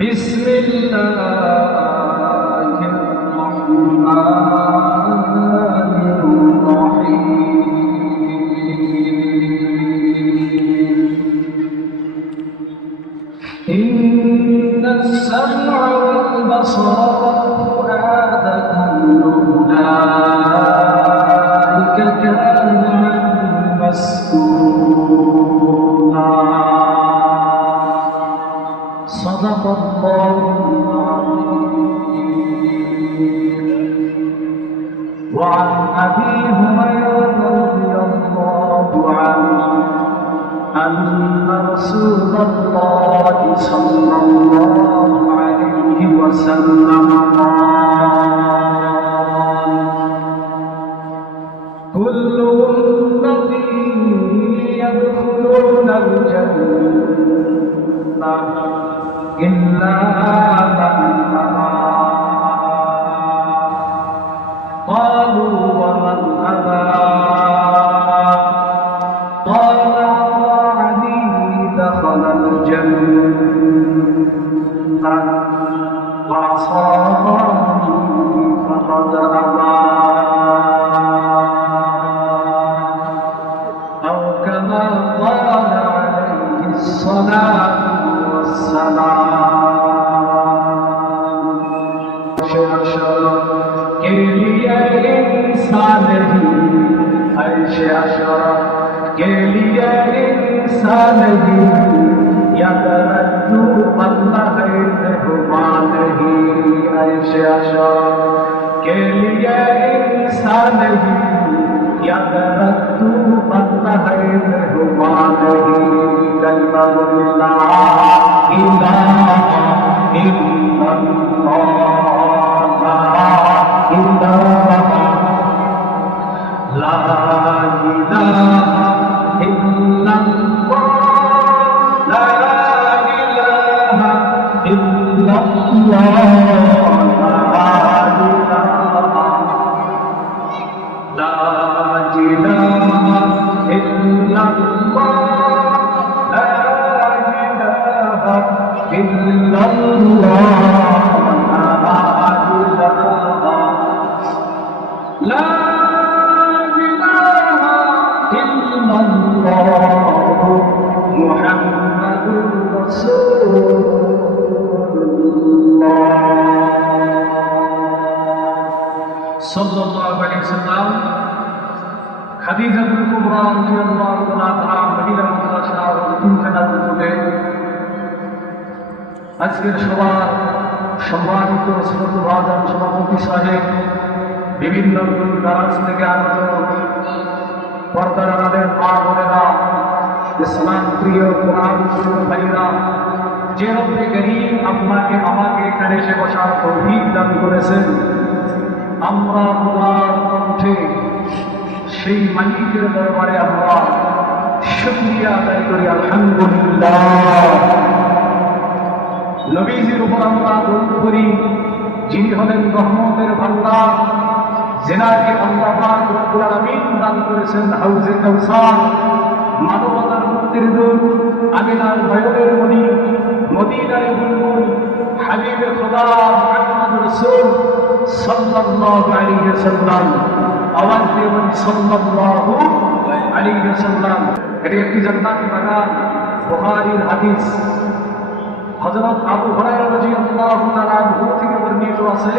بسم الله الرحمن الرحيم إن السمع والبصر والفؤاد كل أولئك كان عنه مسؤولا صدق الله العظيم. وعن أبي هريرة رضي الله عنه أن رسول الله صلى الله عليه وسلم قال كل أمتي يدخلون الجنة إلا من أبى. قالوا ومن أبى؟ قال أطاعني دخل الجنة وعصاني فقد أبى. أو كما قال عليه الصلاة والسلام. के लिए इंसान ही ऐशे अशरफ के लिए इंसान ही याद रखू अल्लाह मेहमान ही ऐशे अशरफ के लिए इंसान ही याद रखू अल्लाह मेहमान ही कलमा ला इलाहा इल्लल्लाह لا إله إلا الله لا إله إلا الله لا إله إلا الله لا إله إلا الله لا إله إلا الله محمد رسول الله صلى الله عليه وسلم. খাদিজাতুল কুবরা রাদিয়াল্লাহু তাআলা মদিনা মাদ্রাসা ও তিনখানা উদ্যোগে আজকের সভার সম্মানিত শ্রোতাভাজন সভাপতি সাহেব, বিভিন্ন দারাজ থেকে আগত পর্দার আড়ালের মা বোনেরা, ইসলাম প্রিয় কোরআন প্রিয় ভাইরা, যে রব্বে করিম আপনাকে আমাকে এখানে এসে বসার তৌফিক দান করেছেন, আমরা উদার কণ্ঠে সেই মালিকের দরবারে আমরা শুকরিয়া আদায় করি আলহামদুলিল্লাহ। নবীজির উপর আমরা দরুদ করি, যিনি হলেন রহমতের ভান্ডার, যেনাকে আল্লাহ পাক রব্বুল আলামিন দান করেছেন হাউজে কাউসার, মানবতার মুক্তির দূত, আমিনার ভয়নের মণি, মদিনার বুলবুল, হাবিবে খোদা মুহাম্মদ রাসূল সাল্লাল্লাহু আলাইহি ওয়াসাল্লাম। আওয়াজ দিয়ে বলি সাল্লাল্লাহু আলাইহি ওয়াসাল্লাম। এটি একটি জান্নাতি বাগান, বুখারীর হাদিস। হযরত আবু হুরায়রা রাদিয়াল্লাহু তাআলা আনহু থেকে বর্ণিত আছে,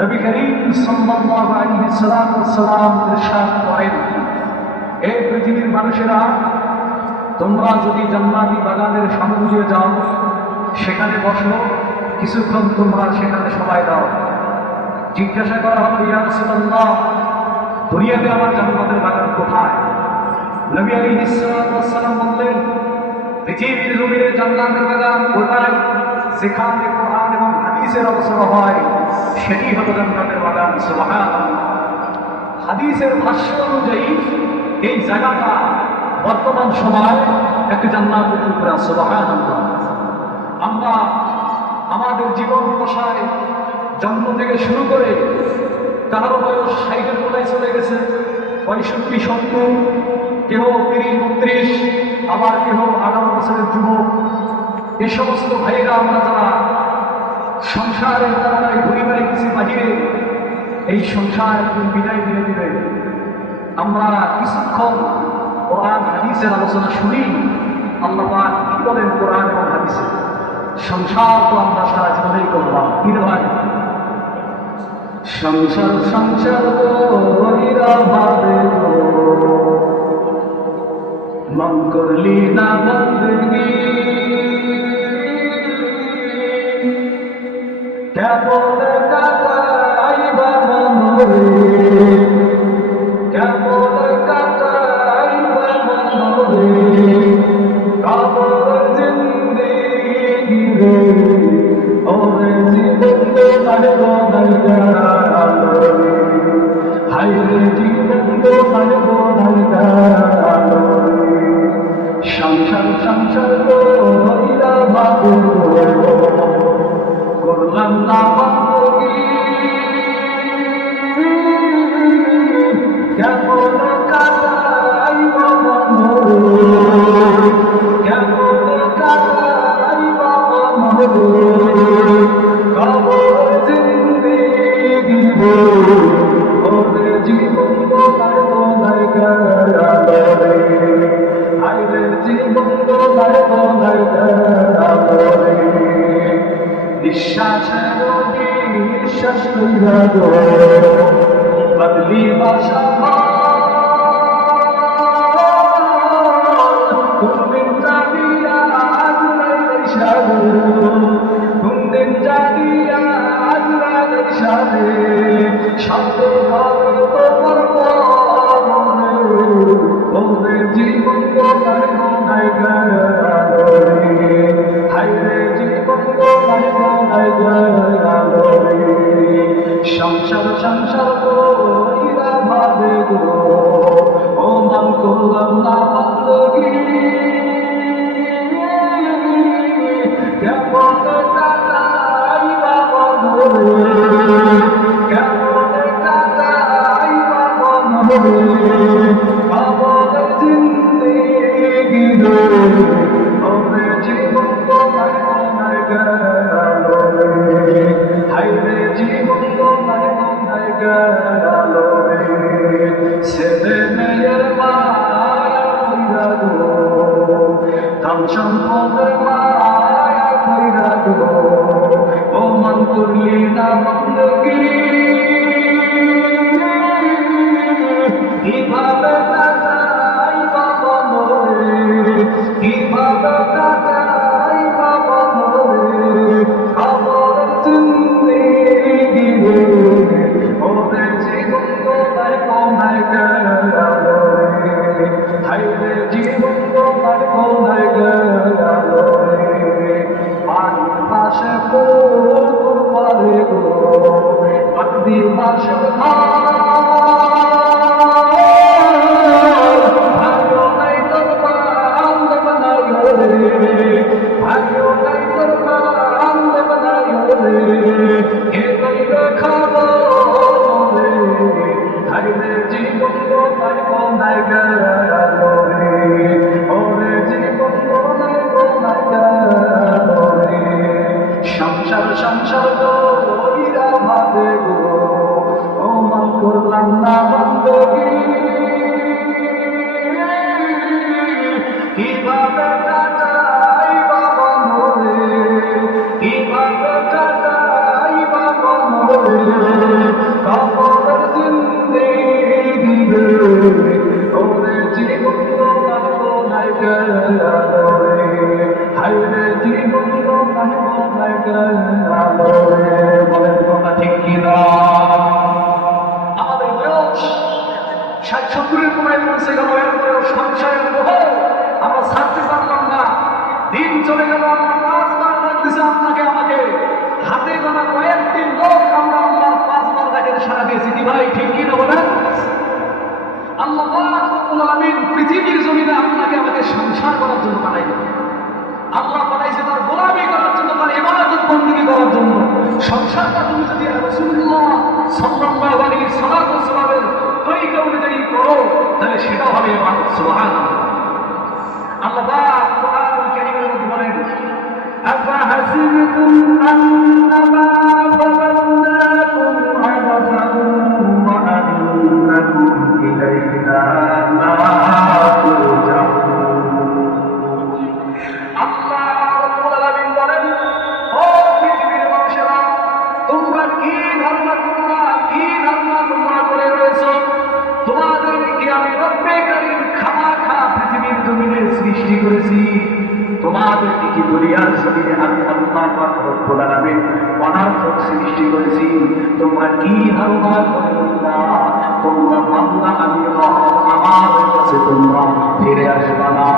নবী করিম সাল্লাল্লাহু আলাইহি ওয়াসাল্লাম ইরশাদ করেন, হে পৃথিবীর মানুষেরা, তোমরা যদি জান্নাতি বাগানের সামনে যাও, সেখানে বসো, কিছুক্ষণ তোমরা সেখানে সময় দাও। জিজ্ঞাসা করা হলো, ইয়া রাসূলুল্লাহ, দুনিয়াতে আমার জান্নাতের বাগান কোথায়? নবী আলাইহিস সালাম বললেন, পৃথিবীর জমিনে জান্নাতের বাগান কোথায়? যেখানে কোরআন এবং হাদিসের আলোচনা হয়, সেটি হলো জান্নাতের বাগান। সুবহানাল্লাহ। হাদিসের ভাষ্য অনুযায়ী এই জায়গাটা বর্তমান সময় একটি জান্নাতের টুকরা। সুবহানাল্লাহ। আমরা আমাদের জীবন দশায় জন্ম থেকে শুরু করে কারো বয়স 60-এর কোলায় চলে গেছে, 65-70, কেহ 30-32, আবার কেহ 18 বছরের যুবক। এ সমস্ত ভাইরা আমরা যারা সংসারের কারণে পরিবারে কিছু বাহিরে এই সংসার একদিন বিদায় দিয়ে দিবে। আমরা কিছুক্ষণ কোরআন হাদিসের আলোচনা শুনি। আল্লাহ পাক কি বলেন কোরআন এবং হাদিসে? সংসার তো আমরা সারা জীবনেই করলাম, কি রে ভাই? সংসার সংসার কইরা ভাবে গো, মন করলি না বন্দগি, কেমন কাটাইবা মনরে, কেমন কাটাইবা মনরে, কবর জিন্দেগি রে, ওরে জীবন তোমার বদল হাইরে, জীবন তোমার বদল সংসার সংসার কইরা ভাবে গো, করলাম না বন্দগি, কেমন কাটাইবা মনরে, কেমন কাটাইবা মনরে, কবর জিন্দেগি রে, ওরে জীবন তোমার বদল করে, হাইরে জীবন তোমার বদল করে, নিঃশ্বাসের বিশ্বাস কইরা গো, বদলি বাসা কোনদিন জাগিয়া আজরাইল সারে, কোনদিন জাগিয়া আজরাইল সারে, শব্দ করে তোমার মনে, ওরে জীবন তোমার মনে করে, হাইরে জীবন তোমার মনে করে, সংসার সংসার কইরা ভাবে গো, ও মন করলাম না বন্দগি, কেমন কাটাইবা মনরে, কেমন কাটাইবা মনরে, কবর জিন্দেগি রে, ওরে জীবন তোমার মনে করে, হাইরে জীবন তোমার মনে করে, ছেলে মেয়ের মায়া কইরা গো, ধন সম্পদের মায়া কইরা গো, ও মন করলি না বন্দগি, কিভাবে কাটাইবা মনরে, কিভাবে কাটাইবা মনরে, কবর জিন্দেগি রে, ওরে জীবন তোমার মনে করে, হাইরে জীবন তোমার মনে করে, বাড়ির পাশে পুকুর পারে গো, বাড়ির পাশে ভাইও নাই তোর বান্ধ বানাইও রে, ভাইও নাই তোর বান্ধ বানাইও রে, কে কইবে খবর রে, হাইরে জীবন তোমার মনে করে, ওরে জীবন তোমার মনে করে, সংসার সংসার কইরা ভাবে গো, ও মন করলাম না বন্দগি, কিভাবে কাটাইবা মনরে, কিভাবে কাটাইবা মনরে, কবর জিন্দেগি রে, ওরে জীবন তোমার মনে করে, হাইরে জীবন তোমার মনে করে, বলেন কথা ঠিক কিনা? আমাদের বয়স 60-70-এর কোনায় পৌঁছে গেল, এরপরেও সংসারের মোহ আমরা ছাড়তে পারলাম না। দিন চলে গেল, আমরা 5 বার ডাকতেছি আপনাকে আমাকে, হাতে গোনা কয়েকদিন লোক আমরা আল্লাহ 5 বার ডাকে সারা দিয়েছি, কি ভাই ঠিক কিনা বলেন? আল্লাহ রাব্বুল আলামিন পৃথিবীর জমিনে আপনাকে আমাকে সংসার করার জন্য বানাইলেন। আল্লাহ বানাইছে তার গোলামি করার জন্য, তার ইবাদত বندگی করার জন্য। সংসারটা তুমি যদি রাসূলুল্লাহ সাল্লাল্লাহু আলাইহি ওয়াসাল্লামের তরিকা অনুযায়ী করো, তাহলে সেটাও হবে ইবাদত। সুবহানাল্লাহ। আল্লাহ পাক কোরআনুল কারীমের মধ্যে বলেন, আফাহাসিবতুম আন্নামা সৃষ্টি করেছি, তোমাদেরকে কি দুনিয়ার জমিনে আমি আল্লাহ পাক রব্বুল আলামিন অনার্থক সৃষ্টি করেছি? তোমরা কি ধারণা করে বললা তোমরা বান্দা আমি রব, আমার কাছে তোমরা ফিরে আসবা না?